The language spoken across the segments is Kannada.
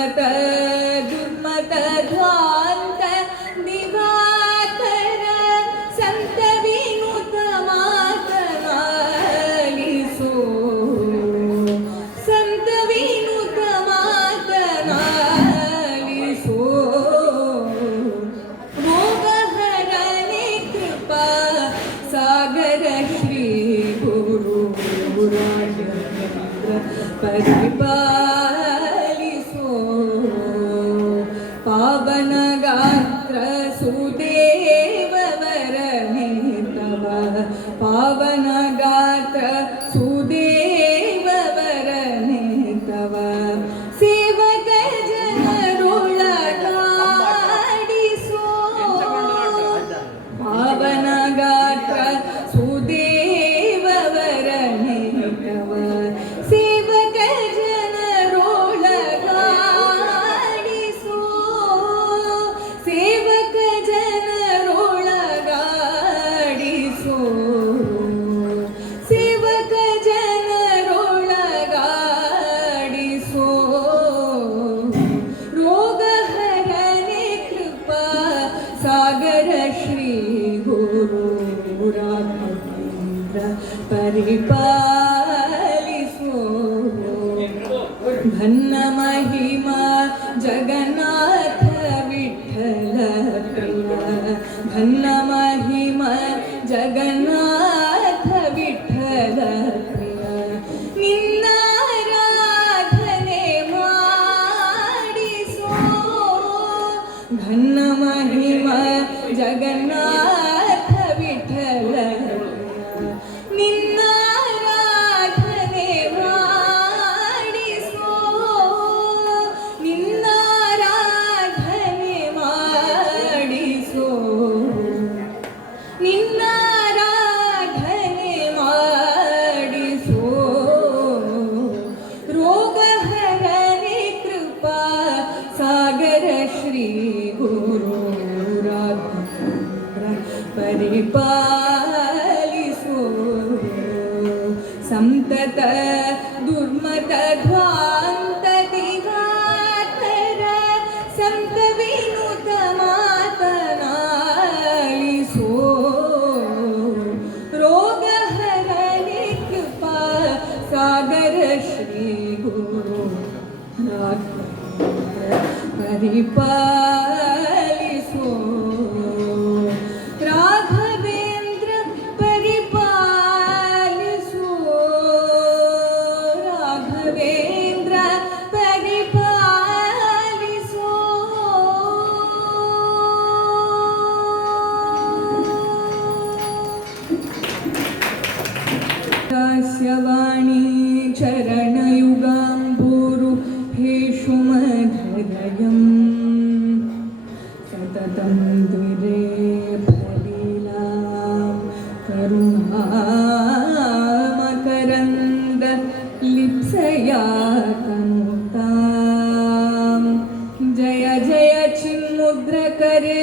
ಸಂತತ ದುರ್ಮತ ಧ್ವಾಂತ ದಿವಾಕರ ಸಂತ ವಿನುತ ಮಾತನಾಲಿಸೋ ಸಂತ ವಿನುತ ಮಾತನಾಲಿಸೋ ಭೋಗಹರನೆ ಕೃಪಾ ಸಾಗರ ಶ್ರೀ ಗುರು ರಾಘವೇಂದ್ರ ಪರಿಪಾಲಿಸೋ ಪಾವನ ಗಾತ್ರ ಸುದೇವ ವರನೆ ತವ ಪಾವನ ಗಾತ್ರ ಸುದೇವ ವರನೆ ತವ ಸೇವಕ ಜನರೊಳಗಾಡಿಸೋ ಪಾವನ ಗಾತ್ರ ಸುದೇವ ವರನೆ ತವ ಸೇವಕ ಜನರೊಳಗಾಡಿಸೋ ಸೇವಕ ಜನರೊಳಗಾಡಿಸೋ ಸೇವಕ ಜನರೊಳಗಾಡಿಸೋ ರೋಗ ಹರನೆ ಕೃಪಾ ಸಾಗರ ಶ್ರೀ ಗುರು ರಾಘವೇಂದ್ರ ಪರಿಪಾಲಿಸೋ ಘನ್ನ ಮಹಿಮಾ ಜಗನ್ನಾಥ ವಿಠಲ ಪ್ರಿಯ ಘನ್ನ ಮಹಿಮಾ ಜಗನ್ನಾಥ ವಿಠಲ ಪ್ರಿಯ ನಿನ್ನಾರಾಧನೆ ಮಾಡಿಸೋ ಘನ್ನ ಮಹಿಮಾ ಜಗನ್ನಾಥ ವಿಠಲ ನಿನ್ನಾರಾಧನೆ ಮಾಡಿಸೋ ನಿನ್ನಾರಾಧನೆ ಮಾಡಿಸೋ ನಿನ್ನಾರಾಧನೆ ಮಾಡಿಸೋ ರೋಗ ಹರನೆ ಕೃಪಾ ಸಾಗರ ಶ್ರೀ ಗುರು ರಾಘವೇಂದ್ರ ಪರಿಪಾಲಿಸೋ ಸಂತತ ದುರ್ಮತ ಧ್ವಾಂತ ದಿವಾಕರ ಸಂತ ವಿನುತ ಮಾತನಾಲಿಸೋ ರೋಗ ಹರನೆ ಕೃಪಾ ಸಾಗರ ಶ್ರೀ ಗುರು ರಾಘವೇಂದ್ರ ಪರಿಪಾಲಿಸೋ ರಾಘವೇಂದ್ರ ಪರಿಪಾಲಿಸೋ ರಾಘವೇಂದ್ರ ಪರಿಪಾಲಿಸೋ ದಾಸ್ಯವಾಣಿ ಚರಣಯುಗಾಂಬೂರು ಹೇಷು ಮಧುರಯಂ ಸತತಂ ದ್ವಿರೇ ಫಲೀಲಾಂ ಕರುಣಾಮಕರಂದ ಲಿಪ್ಸಯಾ ತನುತಾಂ ಜಯ ಜಯ ಚಿನ್ಮುದ್ರಕರೇ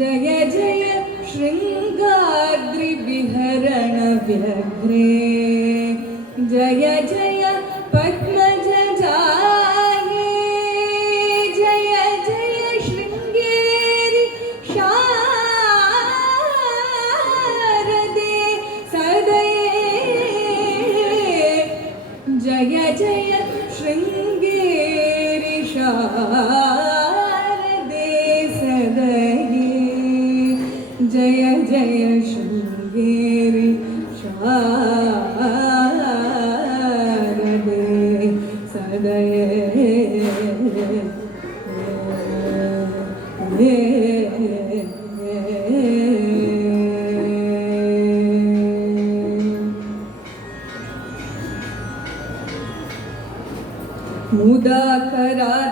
ಜಯ ಜಯ ಶೃಂಗಾದ್ರಿ ವಿಹರಣ ವ್ಯಗ್ರೇ ಜಯ ಜಯ ಪದ್ಮಜ ಜಾಯೇ ಜಯ ಜಯ ಶೃಂಗೇರಿ ಶಾರದೆ ಸದಯೇ ಜಯ ಜಯ ಶೃಂಗೇರಿ ಶಾರದೆ ಸದಯೇ ಜಯ ಜಯ ಶೃಂಗೇರಿ ಶಾರದೆ ಸದಯೇ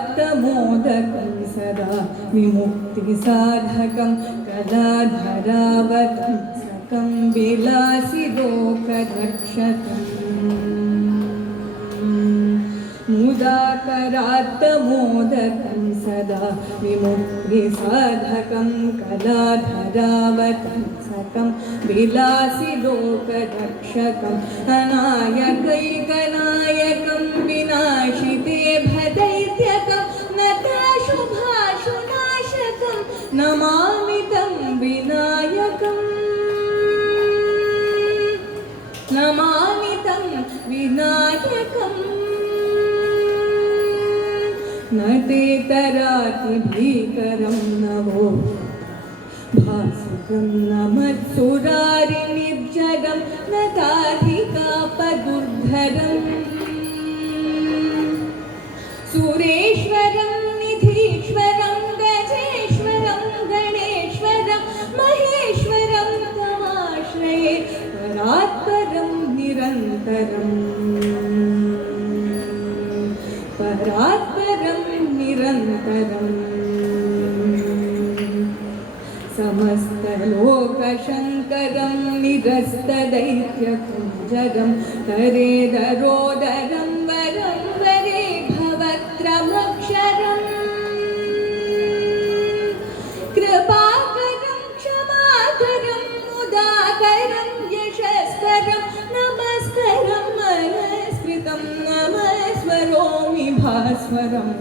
मुदाकरात्तमोदकं सदा विमुक्तिसाधकं कलाधरावतंसकं विलासिलोकरक्षकम् मुदाकरात्तमोदकं सदा विमुक्तिसाधकं कलाधरावतंसकं विलासिलोकरक्षकम् अनायकैकनायकं विनाशिते भदैत्य नमामि तं विनायकम् नमामि तं विनायकम् न ते तराति भीकरं नवो भासुरं न मत्सुरारिनिर्जरं न ताधिकापदुर्धरम् सुरेश्वरं निधीश्वरं गजेश्वरं गणेश्वरं महेश्वरं तमाश्रये परात्परं निरन्तरम् परात्परं निरन्तरम् समस्तलोकशङ्करं निरस्तदैत्यकुञ्जरं तरेदरोदरं वरं वरे भवत्रमक्षरम् कृपाकरं क्षमाकरं मुदाकरं यशस्करं नमस्करं मनस्कृतं नमस्वरोमि भास्वरम्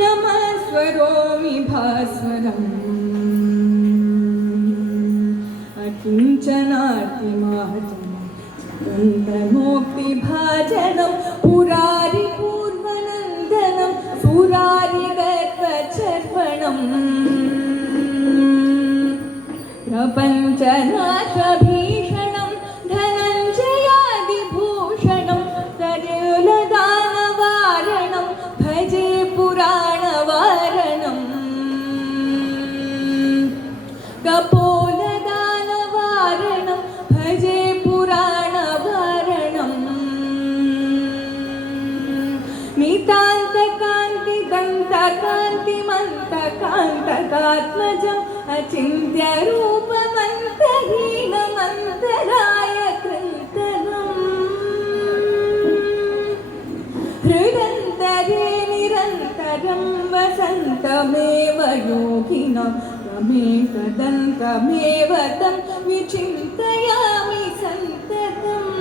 नमस्वरोमि भास्वरम् अकिञ्चनातिमार्जनं चिन्तनोक्तिभाजनं पुरारिपूर्वनन्दनं सुरारिगर्वचर्वणम् प्रपञ्चनाथभीषणं धनञ्जयादिभूषणं तरुलदानवारणं भजे पुराणवारणम् कपोलदानवारणं भजे पुराणवारणम् मितान्तकान्तिदन्तकान्तिमन्तकान्तकात्मजम् अचिन्त्यरूपमन्तहीनमन्तराय कृन्तनम् हृदन्तरे निरन्तरं वसन्तमेव योगिनां तमेकदन्तमेव तं विचिन्तयामि सन्ततम्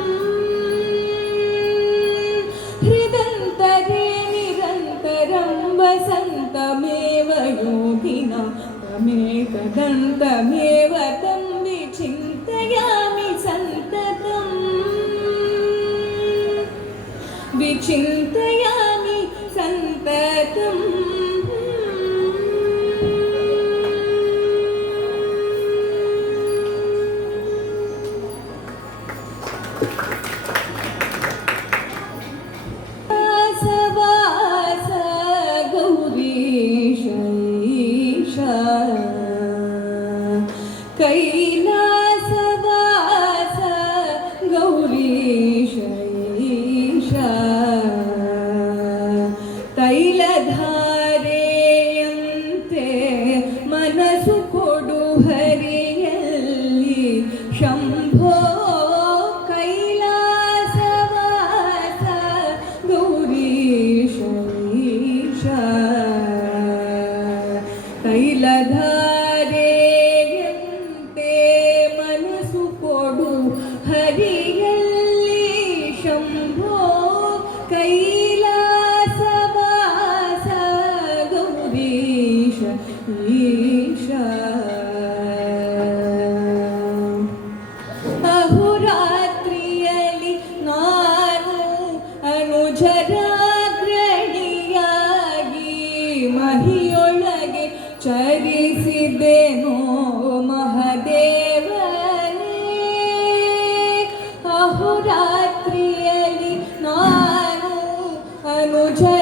हृदन्तरे निरन्तरं वसन्तमेव योगिनां तमेकदन्तमेव तं विचिन्तयामि सन्ततम् विचिन्तयामि सन्ततम् वास गौरीश ईशा कैलासवास गौरीश ईशा तैलधारेयಂತೆ मनसु कोडु हरियल्लि शंभो कैलासवास गौरीश ईशा तैलधारेयಂತೆ मनसु कोडु हरियल्लि शंभो कैलासवास गौरीश ईशा ಅಹುರಾತ್ರಿಯಲ್ಲಿ ನಾನು ಅನುಜರಾಗ್ರಣಿಯಾಗಿ ಮಹಿಯೊಳಗೆ ಚರಿಸಿದೆನೋ ಮಹದೇವನೇ ಅಹುರಾತ್ರಿಯಲ್ಲಿ ನಾನು ಅನುಜರಾಗ್ರಣಿಯಾಗಿ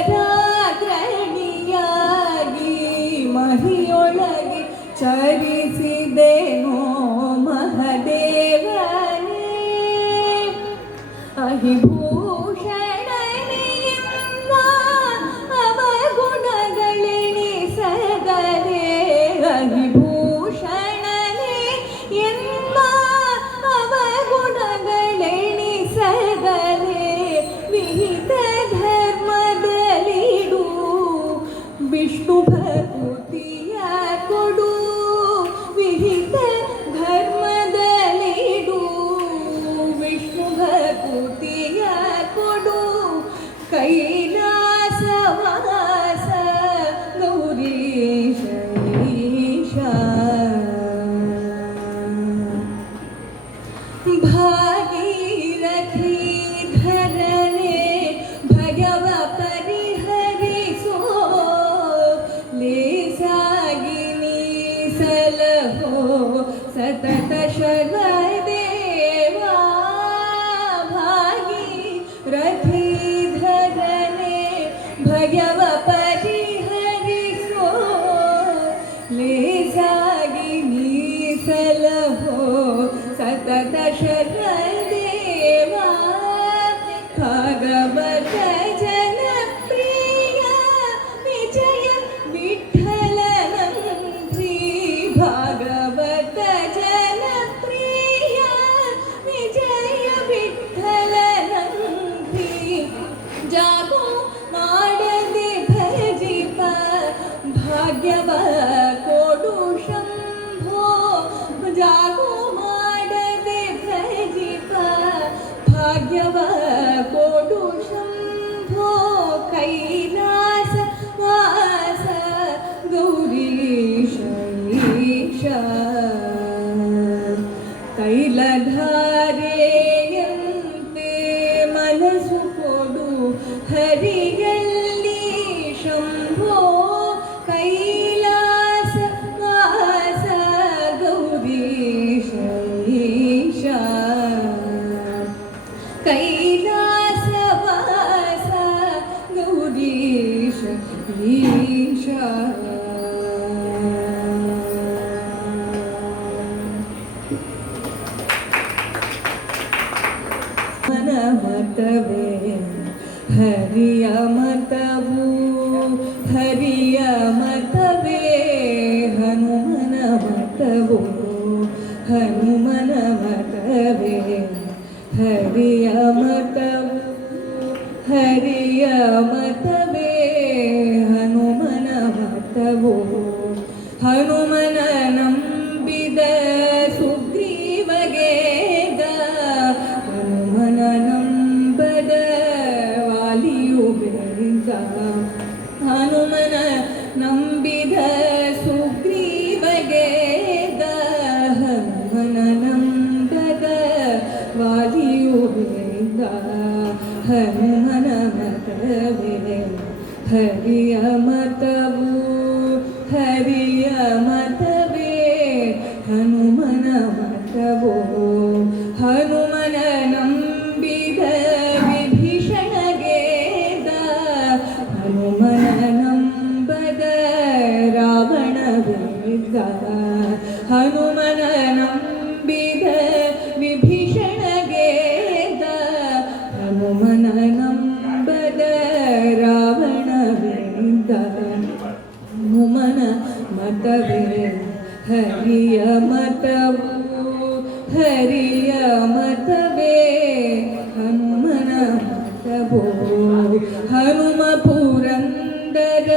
ಮಹಿಯೊಳಗೆ ಚರಿಸಿದೆನೋ ಮಹದೇವನೇ ಅಹಿಭೂಷಣನೆಯನ್ನ ಅವಗುಣಗಳೆಣಿಸದರೆ ಅಹಿಭೂಷಣನೆ ಎನ್ನ ಅವಗುಣಗಳೆಣಿಸದರೆ ವಿಹಿತ ಧರ್ಮದಲ್ಲಿಡು ವಿಷ್ಣು ಭಕುತಿಯ ಕೊಡು ವಿಹಿತ ಧರ್ಮದಲ್ಲಿಡು ವಿಷ್ಣು ಭಕುತಿಯ ಭಯವ ಪರಿಹರಿಸೋ ಲೇಸಾಗಿ ನೀಸಲಹೋ ಸತತ ಶರದೇವ ಭಾಗವತ ಜನಪ್ರಿಯ ವಿಜಯ ವಿಠಲನಂದ್ರಿ ಭಾಗವತ ಜನಪ್ರಿಯ ವಿಜಯ ವಿಠಲನಂದ್ರಿ ಜಾಗೋ ಮಾಡದೆ ಭಜಿಪ ಭಾಗ್ಯವ ಕೊಡು ಶಂಭೋ ಜಾಗೋ ಮಾಡದೆ ಭಜಿಪ ಭಾಗ್ಯವ ಕೊಡು ಶಂಭೋ ಕೈಲಾಸ ವಾಸ ಗೌರೀಶ ಈಶ ತೈಲಧಾರೆಯಂತೆ ಮನಸ್ಸು ಕೊಡು ಹರಿಯಲ್ಲಿ ಶಂಭೋ ಕೈಲಾಸ ವಾಸ ಗೌರೀಶ ಈಶ ಕೈಲಾಸ ವಾಸ ಗೌರೀಶ ಈಶ ಮತವೇ ಹರಿಯ ಮತವು ಹರಿಯ ಮತವೇ ಹನುಮನ ಮತವು ಹನುಮನ ಮತವೇ ಹರಿಯ ಮತವು ಹರಿಯ ಮತವೇ ಹನುಮನ ಮತವು ಹನುಮನ ನಂಬಿದ ಸುಗ್ರೀವಗೆ ಹನುಮನ ನಂಬದ ವಾಲಿಯು ಬೇಗ ಹನುಮನ ನಂಬಿದ ಸುಗ್ರೀವಗೆ ಹನುಮನ ನಂಬದ ವಾಲಿಯು ಬೇಗ ಹನುಮನ ಮತವೇ ಹರಿಯ ಮತವು ಹರಿಯ ಮತವೇ ಹನುಮನ ಮತವು ಹನುಮನ ನಂಬಿದ ವಿಭೀಷಣಗೆ ಹನುಮನ ನಂಬದ ರಾವಣ ವೇದ ಹನುಮನ ನಂಬಿದ ವಿಭೀಷಣಗೆ ಹನುಮನ ನಂಬದ ರಾವಣ ವೇದ ಹನುಮನ ಮತವೇ ಹರಿಯ ಮತವು ಹರಿಯ ಮತವೇ ಹನುಮನ ಮತವು ಹನುಮ ಪುರಂದರ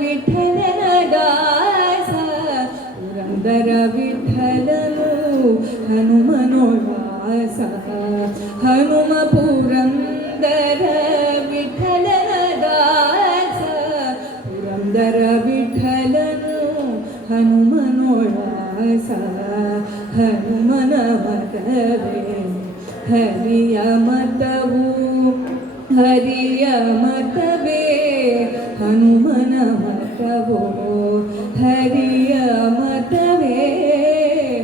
ವಿಠಲನ ದಾಸ ಪುರಂದರ ವಿಠಲನು ಹನುಮನೋದಾಸ ಹನುಮ ಪುರಂದರ ವಿಠಲನ ದಾಸ ಪುರಂದರ ವಿಠಲನು ಹನುಮನೋದಾಸ ಹನುಮನ ಮತವೇ ಹರಿಯ ಮತವು ಹರಿಯ ಮತವೇ ಹನುಮನ ಮತವು ಹರಿಯ ಮತವೇ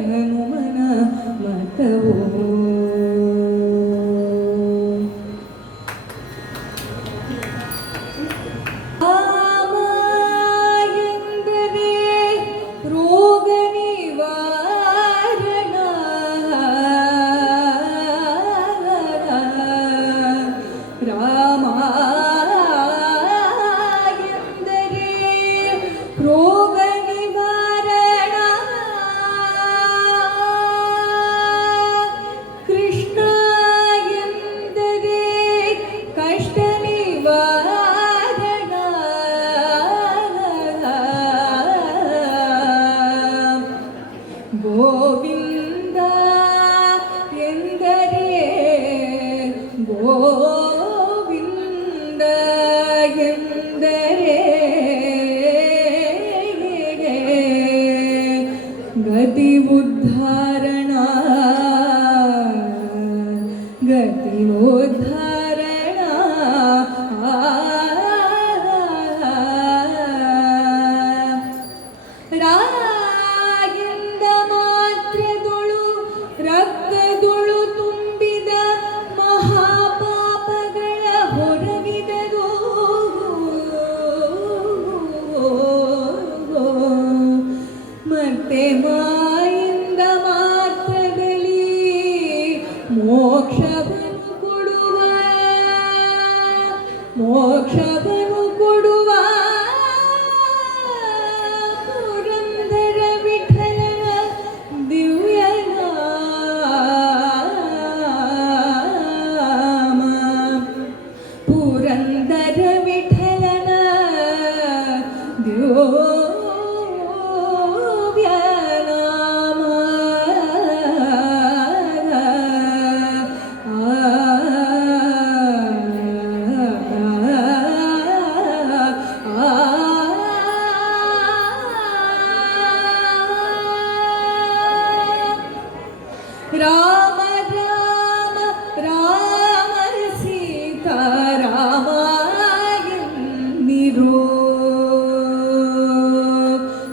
ಹನುಮನ ಮತವು ಗೋವಿಂದ ಎಂದರೆ ಗೋವಿಂದ ಎಂದರೆ ಗತಿ ಉದ್ಧಾರಣ ಗತಿ ಉದ್ಧಾರಣ ರಾಗಿಂದ ಮಾತ್ರದೊಳು ರಕ್ತದೊಳು ತುಂಬಿದ ಮಹಾಪಾಪಗಳ ಹೊರಗಿದರು ಮೋಕ್ಷವನ್ನು ಕೊಡುವ ಪುರಂದರ ವಿಠಲನ ದಿವ್ಯ ನಾಮ ಪುರಂದರ ವಿಠಲನ ದಿವ್ಯ ರಾಮ ರಾಮ ರಾಮ ಸೀತಾ ರಾಮ ಎಂದಿರೋ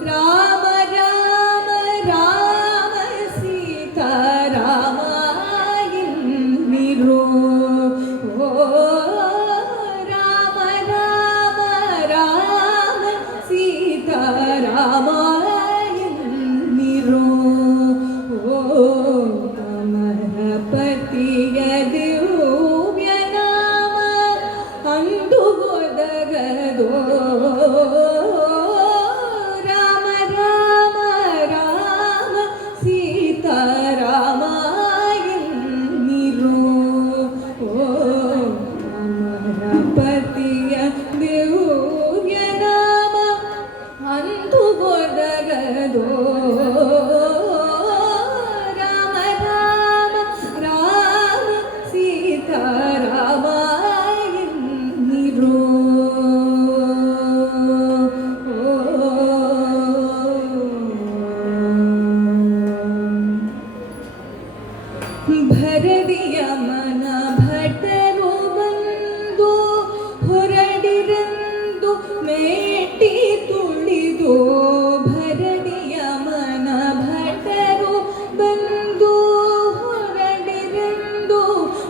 ರಾಮ ರಾಮ ರಾಮ ಸೀತಾ ರಾಮ ಎಂದಿರೋ ಓ ರಾಮ ರಾಮ ರಾಮ ಸೀತಾ ರಾಮ ಎಂದಿರೋ ಪತಿಯ ದಿವ್ಯ ನಾಮ ಅಂದು ಒದಗದೋ ರಾಮ ರಾಮ ರಾಮ ಸೀತಾ ರಾಮ ಎಂದಿರೋ ಅಮರ ಪತಿಯ ದಿವ್ಯ ನಾಮ ಅಂದು ಒದಗದೋ ಭರದಿಯ ಮನ ಭಟರು ಬಂದು ಹೊರಡಿರಂದು ಮೇಟಿ ತುಳಿದು ಭರದಿಯ ಮನ ಭಟರು ಬಂದು ಹೊರಡಿರಂದು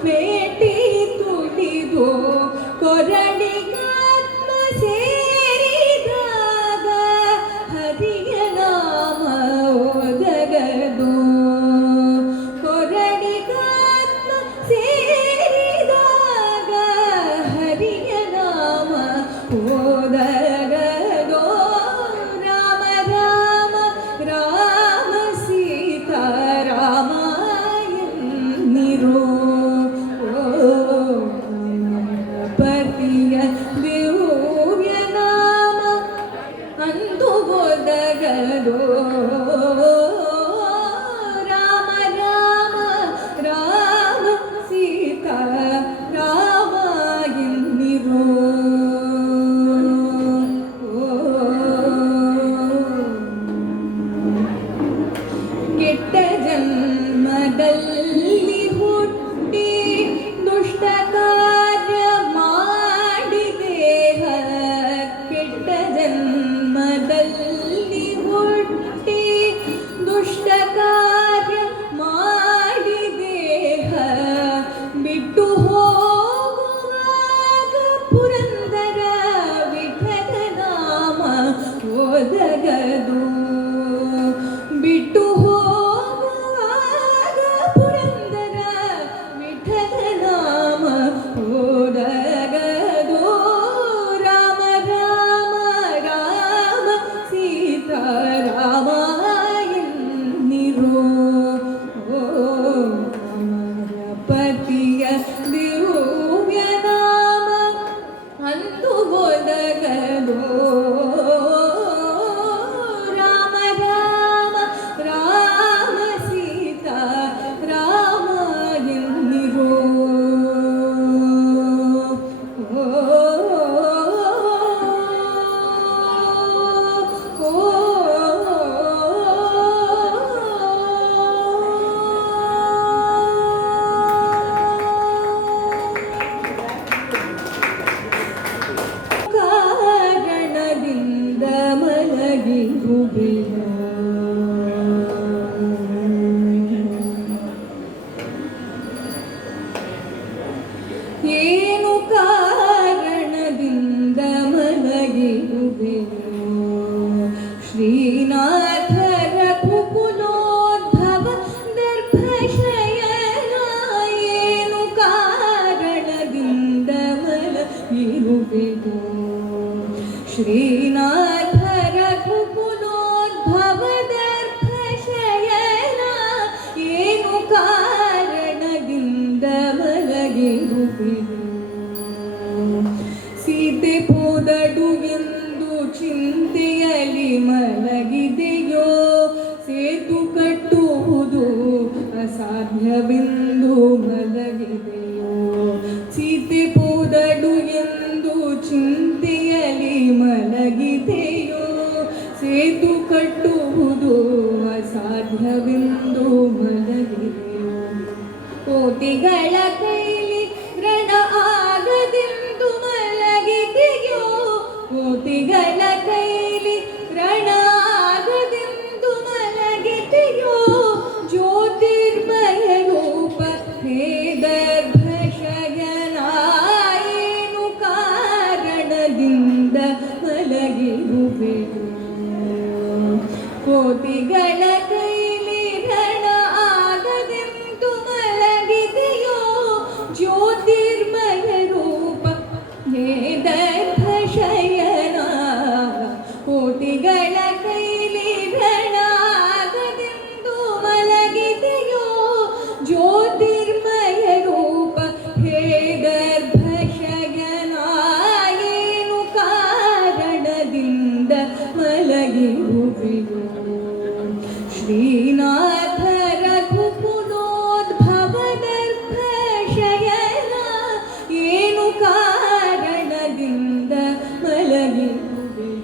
ಮೇಟಿ ತುಳಿದು ಕೊರಡಿಗಾತ್ಮ ಸೇರಿದಾಗ ಹರಿಯ ನಾಮ ಒದಗದು ಸೇರಿದಾಗ ಹರಿಯ ನಾಮ ಓದಗದೋ ರಾಮ ರಾಮ ರಾಮ ಸೀತಾ ರಾಮ ಎಂದಿರೋ ಪತಿಯ ದಿವ್ಯ ನಾಮ ಅಂದು ಒದಗದೋ ರಾಮ ರಾಮ ರಾಮ ಸೀತಾ ರಾಮ ಎಂದಿರೋ ಕೆಟ್ಟ ಜನ್ಮದಲ್ಲಿ ಹುಟ್ಟಿ ದುಷ್ಟ ಕಾರ್ಯ ಮಾಡಿದೇಹ ಕೆಟ್ಟ ಜನ್ಮದಲ್ಲಿ ಹುಟ್ಟಿ ದುಷ್ಟ ಕಾರ್ಯ ಮಾಡಿದೇಹ ಬಿಟ್ಟು ಹೋಗುವಾಗ ಪುರಂದರ ವಿಠಲ ನಾಮ ಒದಗದು ಬಿಟ್ಟು ಹೋಗುವಾಗ ಪುರಂದರ ವಿಠಲ ನಾಮ ಒದಗದು ರಾಮ ರಾಮ ರಾಮ ಸೀತಾ ರಾಮ ಎಂದಿರೋ ಪತಿಯ ದಿವ್ಯ ನಾಮ ಅಂದು ಒದಗದೋ ರಾಮ ರಾಮ ರಾಮ ಸೀತಾ ರಾಮ ಎಂದಿರೋ ಕಾರಣದಿಂದ ಮಲಗಿರುವೆಯೋ ಏನು ಕಾರಣದಿಂದ ಮಲಗಿರುವೆಯೋ ಶ್ರೀನಾಥ ರಘುಕುಲೋದ್ಭವ ದರ್ಭಶಯನ ಏನು ಕಾರಣದಿಂದ ಮಲಗಿರುವೆ ಶ್ರೀನಾಥ ರಘುಕುಲೋದ್ಭವದರ್ಭಶಯನ ಏನು ಕಾರಣದಿಂದ ಮಲಗಿರುವೆನು ಸೀತೆ ಹೋದಡು ಎಂದು ಚಿಂತೆಯಲ್ಲಿ ಮಲಗಿದೆಯೋ ಸೇತು ಕಟ್ಟುವುದು ಅಸಾಧ್ಯವೆಂದು ಮಲಗಿದೆಯೋ ಸೀತೆ ಹೋದಡು ಎಂದು ಚಿಂತೆಯಲ್ಲಿ ಮಲಗಿದೆಯೋ ಸೇತು ಕಟ್ಟುವುದು ಅಸಾಧ್ಯವೆಂದು ಮಲಗಿದೆಯೋ ಕೋಟಿಗಳ ಕೈಲಿ ರಣ ಆಗದೆಂದು ಮಲಗಿದೆಯೋ ಕೋಟಿಗಳ ಕೈಲಿ ರಣ ಆಗದೆಂದು ಮಲಗಿದೆಯೋ ಜ್ಯೋತಿರ್ಮಯ ರೂಪ ಹೇ ದರ್ಭಶಯನ ಏನು ಕಾರಣದಿಂದ ಮಲಗಿರುವೆನು ಕೋಟಿಗಳ ಕೈಲಿ ರಣ ಆಗದೆಂದು ಮಲಗಿದೆಯೋ ಜ್ಯೋತಿರ್ಮಯ ರೂಪ ಹೇ ದರ್ಭಶಯನ ಕೋಟಿಗಳ ಕೈಲಿ ರಣ ಆಗದೆಂದು ಮಲಗಿದೆಯೋ ಜ್ಯೋತಿರ್ಮಯ ರೂಪ ಹೇ ದರ್ಭಶಯನ ಏನು ಕಾರಣದಿಂದ ಮಲಗಿರುವೆನು ಶ್ರೀನಾಥ ರಘುಕುಲೋದ್ಭವದರ್ಭಶಯನ ಏನು ಕಾರಣದಿಂದ ಮಲಗಿರುವೆನು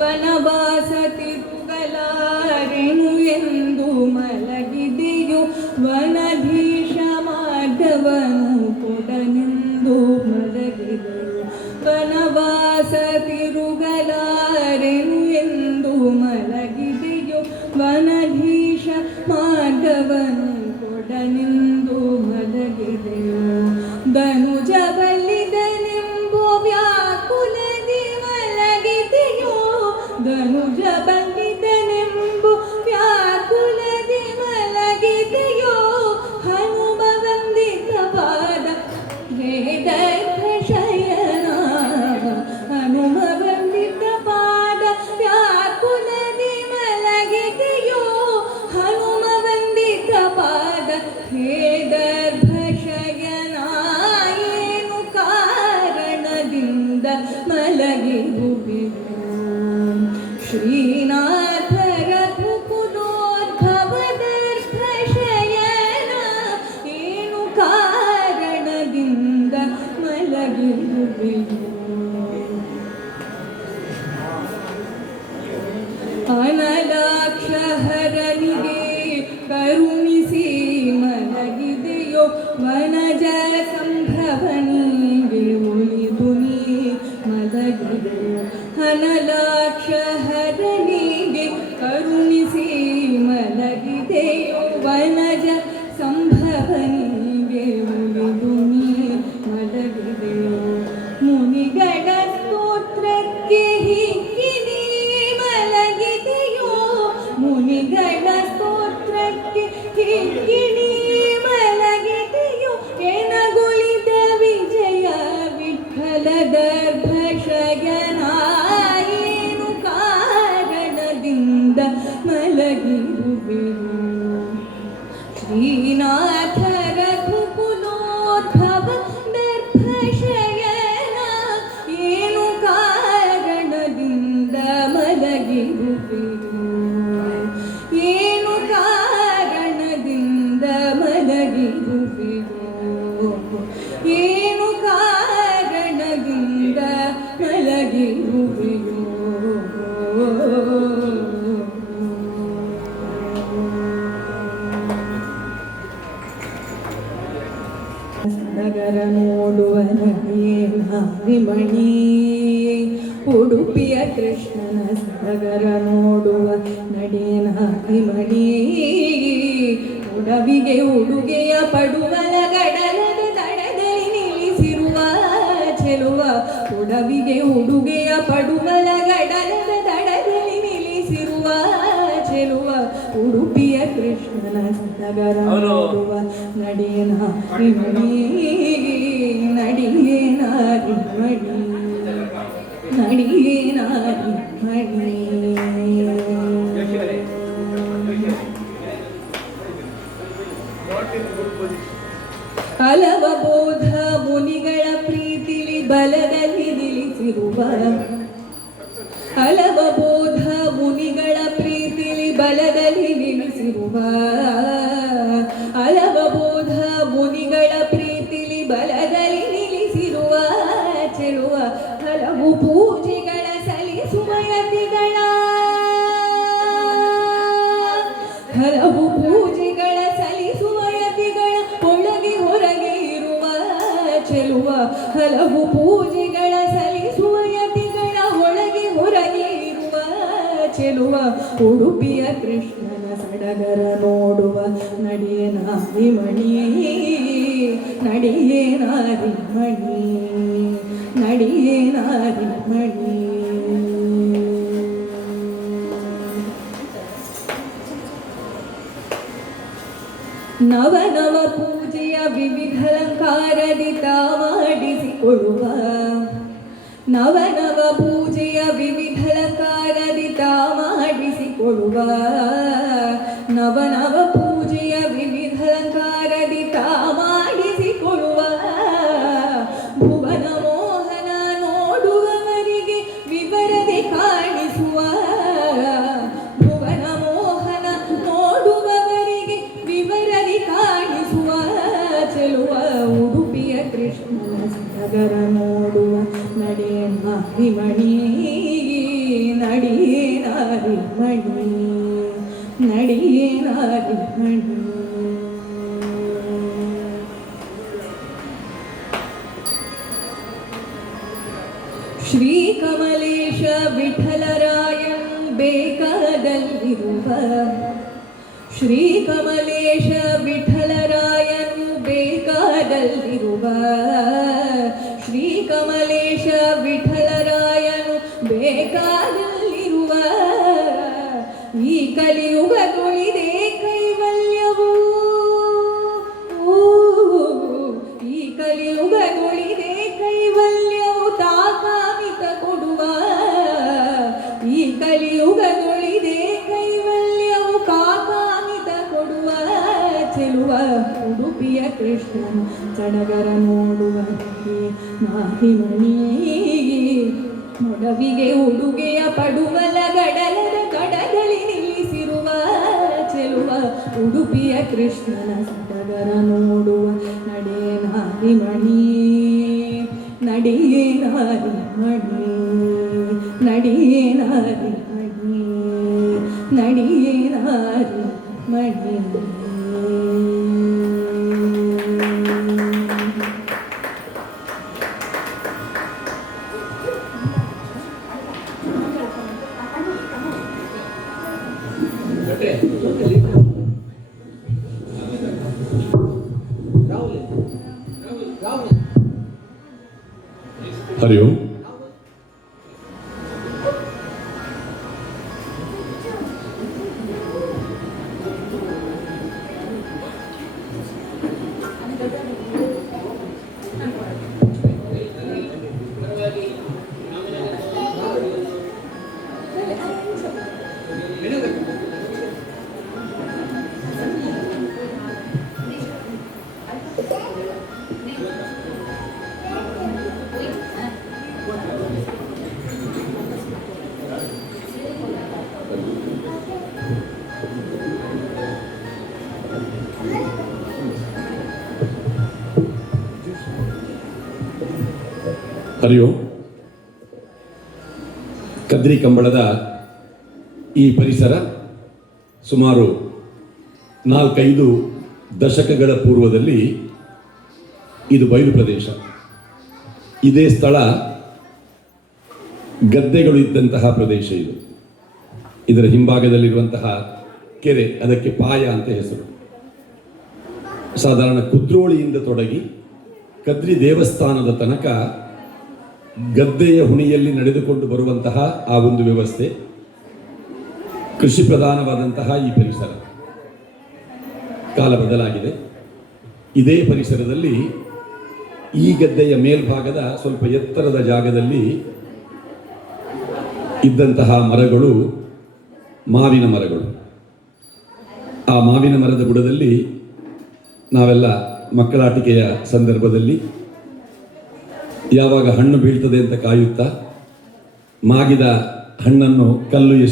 ವನವಾಸ ತಿರುಗಲಾರೆನು ಎಂದು ಮಲಗಿದೆಯೋ ವನಧೀಶ ಮಾರ್ಗವನು ಕೊಡನೆಂದು ಮಲಗಿದೆಯೋ ವನವಾಸ ತಿರುಗಲಾರೆನು ಎಂದು ಮಲಗಿದೆಯೋ ವನಧೀಶ ಮಾರ್ಗವನು ಕೊಡನೆಂದು ಮಲಗಿದೆಯೋ ಧನುಜ ಬಲ್ಲಿದನೆಂಬೋ ವ್ಯಾಕುಲದಿ ಮಲಗಿದೆಯೋ ಧನುಜ ಬಲ್ಲಿದನೆಂಬೋ ವ್ಯಾಕುಲದಿ ಮಲಗಿದೆಯೋ ಹನುಮ ವಂದಿತವಾದ ಹೇ ದರ್ಭಶಯನ ಹನುಮ ವಂದಿತವಾದ ವ್ಯಾಕುಲದಿ ಮಲಗಿದೆಯೋ ಹನುಮ ವಂದಿತವಾದ ಹೇ ದರ್ಭಶಯನ ಏನು ಕಾರಣದಿಂದ ಮಲಗಿರುವೆನು ಶ್ರೀನಾಥ ರಘುಕುಲೋದ್ಭವದರ್ಭಶಯನ ಏನು ಕಾರಣದಿಂದ ಮಲಗಿರುವೆನು ಅನಲಾಕ್ಷಹರನಿಗೆ ಕರುಣಿಸಿ ಮಲಗಿದೆಯೋ ವನಜ ಸಂಭವನಿಗೆ ಉಳಿದು ನೀ ಮಲಗಿದೆಯೋ ಅನಲಾಕ್ಷಹರನಿಗೆ ಕರುಣಿಸಿ ಮಲಗಿದೆಯೋ ವನಜ ಸಂಭವನಿಗೆ ಉಳಿದು ನೀ ಮಲಗಿದೆಯೋ ಮುನಿಗಳ ಸ್ತೋತ್ರಕ್ಕೆ ಹಿಕ್ಕಿ ನೀ ಮಲಗಿದೆಯೋ ಮುನಿಗಳ ಸ್ತೋತ್ರಕ್ಕೆ ಹಿಕ್ಕಿ ನೀ ಮಲಗಿದೆಯೋ ಎನಗೊಲಿದ ವಿಜಯ ವಿಠಲ ದರ್ಭಶಯನ ಏನು ಕಾರಣದಿಂದ ಮಲಗಿರುವೆನು ಶ್ರೀನಾಥ ರಘುಕುಲೋದ್ಭವ ದರ್ಭಶಯನ ಏನು ಕಾರಣದಿಂದ ಮಲಗಿರುವೆನು ಏನು ಕಾರಣದಿಂದ ಮಲಗಿರುವೆನು ಏನು ಕಾರಣದಿಂದ ಮಲಗಿರುವೆನು ನಗರ ನೋಡುವ ನಾರಿಮಣಿ ಉಡುಪಿಯ ಕೃಷ್ಣನ ಸಡಗರ ನೋಡುವ ನಡೆನಾರಿಮಣಿ ಉಡವಿಗೆ ಉಡುಗೆಯ ಪಡುವಲ ಗಡಲದ ತಡದಲ್ಲಿ ನಿಲ್ಲಿಸಿರುವ ಚೆಲುವ ಉಡವಿಗೆ ಉಡುಗೆಯ ಪಡುವಲ ಗಡಲದ ತಡದಲ್ಲಿ ನಿಲ್ಲಿಸಿರುವ ಚೆಲುವ ಉಡುಪಿಯ ಕೃಷ್ಣನ ಸಡಗರ ನೋಡುವ ನಡಿಯೇ ನಾರಿ ಮಣಿ ನಡಿಯೇ ನಾರಿ ಮಣಿ ನಡಿಯೇ ನಾರಿ ಮಣಿ. ಹಲವ ಬೋಧ ಮುನಿಗಳ ಪ್ರೀತಿಲಿ ಬಲದಲ್ಲಿ ನಿಲ್ಲಿಸಿರುವ ಹಲವ ಬೋಧ ಮುನಿಗಳ ಪ್ರೀತಿಲಿ ಬಲದಲ್ಲಿ ನಿಲ್ಲಿಸಿರುವ ಹಲವ ಬೋಧ ಮುನಿಗಳ ಪ್ರೀತಿಲಿ ಬಲದಲ್ಲಿ ನಿಲ್ಲಿಸಿರುವ ಚೆಲುವ ಹಲವು ಪೂಜೆಗಳ ಸಲ್ಲಿಸುವ ಯತಿಗಳ ಹಲವು ಪೂಜೆಗಳ ಸಲ್ಲಿಸುವ ಯತಿಗಳ ಒಳಗೆ ಹೊರಗೆ ಇರುವ ಚೆಲುವ ಹಲವು ಪೂಜೆಗಳ ಸಲ್ಲಿಸುವ ಯತಿಗಳ ಒಳಗೆ ಹೊರಗೆ ಇರುವ ಚೆಲುವ ಉಡುಪಿಯ ಕೃಷ್ಣನ ಸಡಗರ ನೋಡುವ ನಡಿಯೇ ನಾರಿ ಮಣಿ ನಡಿಯೇ ನಾರಿ ಮಣಿ ನಡಿಯೇ ನಾರಿ ಮಣಿ. ನವ ನವ ಪೂಜೆಯ ವಿವಿಧ ಅಲಂಕಾರದಿ ಮಾಡಿಸಿಕೊಳ್ಳುವ ನವ ನವ ಪೂಜೆಯ ವಿವಿಧ ಅಲಂಕಾರದಿ ಮಾಡಿಸಿಕೊಳ್ಳುವ ನವ ನವ ಪೂಜೆಯ ವಿವಿಧ ಅಲಂಕಾರದಿ ಮಾಡಿಸಿಕೊಳ್ಳುವ ಭುವನ ಮೋಹನ ನೋಡುವವರಿಗೆ ವಿವರದೆ ಕಾಣಿಸುವ ಭುವನ ಮೋಹನ ನೋಡುವವರಿಗೆ ವಿವರದಿ ಕಾಣಿಸುವ ಚೆಲುವ ಉಡುಪಿಯ ಕೃಷ್ಣನ ಸಡಗರ ನೋಡುವ ನಡಿಯೇ ನಾರಿ ಮಣಿ ನಡಿಯೇ ನಾರಿ ಮಣಿ ನಡಿಯೇ ನಾರಿ ಮಣಿ. ಶ್ರೀ ಕಮಲೇಶ ವಿಠಲರಾಯನ್ ಬೇಕಾದಲ್ಲಿರುವ ಶ್ರೀ ಕಮಲೇಶ ವಿಠಲರಾಯನ್ ಬೇಕಾದಲ್ಲಿರುವ ಶ್ರೀ ಕಮಲೇಶ ವಿಠಲರಾಯನು ಬೇಕಾದಲ್ಲಿರುವ ಈ ಕಲಿಯುಗದೊಳಿದೆ ಕೈವಲ್ಯವು ಈ ಕಲಿಯುಗದೊಳಿದೆ ಕೈವಲ್ಯವು ತಾಕಾಮಿತ ಕೊಡುವ ಈ ಕಲಿಯುಗದೊಳಿದೆ ಕೈವಲ್ಯವು ಕಾಕಾಮಿತ ಕೊಡುವ ಚೆಲುವ ಉಡುಪಿಯ ಕೃಷ್ಣನ ಸಡಗರ ನೋಡುವ ನಾರಿ ಮಣಿ ಮೊಡವಿಗೆ ಉಡುಗೆಯ ಪಡುವಲ ಗಡಲದ ಕಡಗಲಿ ನಿಲ್ಲಿಸಿರುವ ಚೆಲುವ ಉಡುಪಿಯ ಕೃಷ್ಣನ ಸಡಗರ ನೋಡುವ ನಡಿಯೇ ನಾರಿ ಮಣಿ ನಡಿಯೇ ನಾರಿ ಮಣಿ ನಡಿಯೇ ನಾರಿ ಮಣಿ ನಡಿಯೇ ನಾರಿ ಮಣಿ. हरि ओम. ಹರಿ ಓಂ. ಕದ್ರಿ ಕಂಬಳದ ಈ ಪರಿಸರ ಸುಮಾರು 4-5 ದಶಕಗಳ ಪೂರ್ವದಲ್ಲಿ ಇದು ಬಯಲು ಪ್ರದೇಶ. ಇದೇ ಸ್ಥಳ ಗದ್ದೆಗಳು ಇದ್ದಂತಹ ಪ್ರದೇಶ ಇದು. ಇದರ ಹಿಂಭಾಗದಲ್ಲಿರುವಂತಹ ಕೆರೆ, ಅದಕ್ಕೆ ಪಾಯ ಅಂತ ಹೆಸರು. ಸಾಧಾರಣ ಕುದ್ರೋಳಿಯಿಂದ ತೊಡಗಿ ಕದ್ರಿ ದೇವಸ್ಥಾನದ ತನಕ ಗದ್ದೆಯ ಹುಣಿಯಲ್ಲಿ ನಡೆದುಕೊಂಡು ಬರುವಂತಹ ಆ ಒಂದು ವ್ಯವಸ್ಥೆ. ಕೃಷಿ ಪ್ರಧಾನವಾದಂತಹ ಈ ಪರಿಸರ ಕಾಲ ಬದಲಾಗಿದೆ. ಇದೇ ಪರಿಸರದಲ್ಲಿ ಈ ಗದ್ದೆಯ ಮೇಲ್ಭಾಗದ ಸ್ವಲ್ಪ ಎತ್ತರದ ಜಾಗದಲ್ಲಿ ಇದ್ದಂತಹ ಮರಗಳು ಮಾವಿನ ಮರಗಳು. ಆ ಮಾವಿನ ಮರದ ಬುಡದಲ್ಲಿ ನಾವೆಲ್ಲ ಮಕ್ಕಳಾಟಿಕೆಯ ಸಂದರ್ಭದಲ್ಲಿ ಯಾವಾಗ ಹಣ್ಣು ಬೀಳ್ತದೆ ಅಂತ ಕಾಯುತ್ತಾ ಮಾಗಿದ ಹಣ್ಣನ್ನು ಕಲ್ಲು ಎಸೆದು